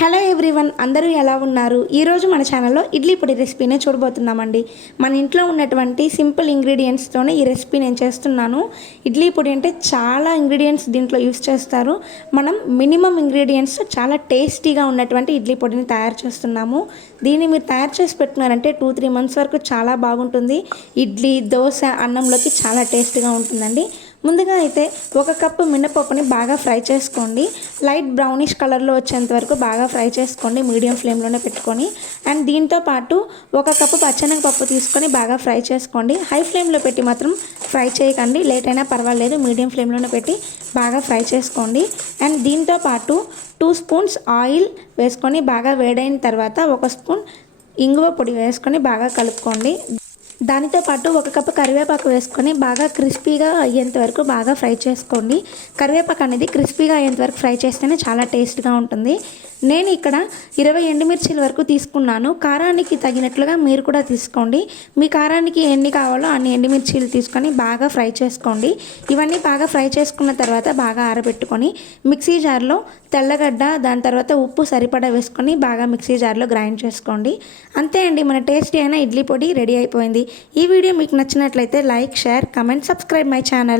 Hello everyone అందరూ ఎలా ఉన్నారు? ఈరోజు మన ఛానల్లో ఇడ్లీ పొడి రెసిపీనే చూడబోతున్నామండి. మన ఇంట్లో ఉన్నటువంటి సింపుల్ ఇంగ్రీడియంట్స్తోనే ఈ రెసిపీ నేను చేస్తున్నాను. ఇడ్లీ పొడి అంటే చాలా ఇంగ్రీడియంట్స్ దీంట్లో యూస్ చేస్తారు. మనం మినిమం ఇంగ్రీడియంట్స్ చాలా టేస్టీగా ఉన్నటువంటి ఇడ్లీ పొడిని తయారు చేస్తున్నాము. దీన్ని మీరు తయారు చేసి పెట్టుకున్నారంటే టూ త్రీ మంత్స్ వరకు చాలా బాగుంటుంది. ఇడ్లీ దోశ అన్నంలోకి చాలా టేస్టీగా ఉంటుందండి. ముందుగా అయితే ఒక కప్పు మినపప్పుని బాగా ఫ్రై చేసుకోండి. లైట్ బ్రౌనిష్ కలర్లో వచ్చేంత వరకు బాగా ఫ్రై చేసుకోండి. మీడియం ఫ్లేమ్లోనే పెట్టుకొని. అండ్ దీంతో పాటు ఒక కప్పు పచ్చనగపప్పు తీసుకొని బాగా ఫ్రై చేసుకోండి. హై ఫ్లేమ్లో పెట్టి మాత్రం ఫ్రై చేయకండి. లేట్ అయినా పర్వాలేదు. మీడియం ఫ్లేమ్లోనే పెట్టి బాగా ఫ్రై చేసుకోండి. అండ్ దీంతో పాటు టూ స్పూన్స్ ఆయిల్ వేసుకొని బాగా వేడైన తర్వాత ఒక స్పూన్ ఇంగువ పొడి వేసుకొని బాగా కలుపుకోండి. దానితో పాటు ఒక కప్పు కరివేపాకు వేసుకొని బాగా క్రిస్పీగా అయ్యేంత వరకు బాగా ఫ్రై చేసుకోండి. కరివేపాకు అనేది క్రిస్పీగా అయ్యేంత వరకు ఫ్రై చేస్తేనే చాలా టేస్ట్గా ఉంటుంది. నేను ఇక్కడ ఇరవై ఎండుమిర్చిల వరకు తీసుకున్నాను. కారానికి తగినట్లుగా మీరు కూడా తీసుకోండి. మీ కారానికి ఎన్ని కావాలో అన్ని ఎండుమిర్చీలు తీసుకొని బాగా ఫ్రై చేసుకోండి. ఇవన్నీ బాగా ఫ్రై చేసుకున్న తర్వాత బాగా ఆరబెట్టుకొని మిక్సీ జార్లో తెల్లగడ్డ దాని తర్వాత ఉప్పు సరిపడా వేసుకొని బాగా మిక్సీ జార్లో గ్రైండ్ చేసుకోండి. అంతే అండి మన టేస్టీ అయిన ఇడ్లీ పొడి రెడీ అయిపోయింది. ఈ వీడియో మీకు నచ్చినట్లయితే like share comment subscribe my channel.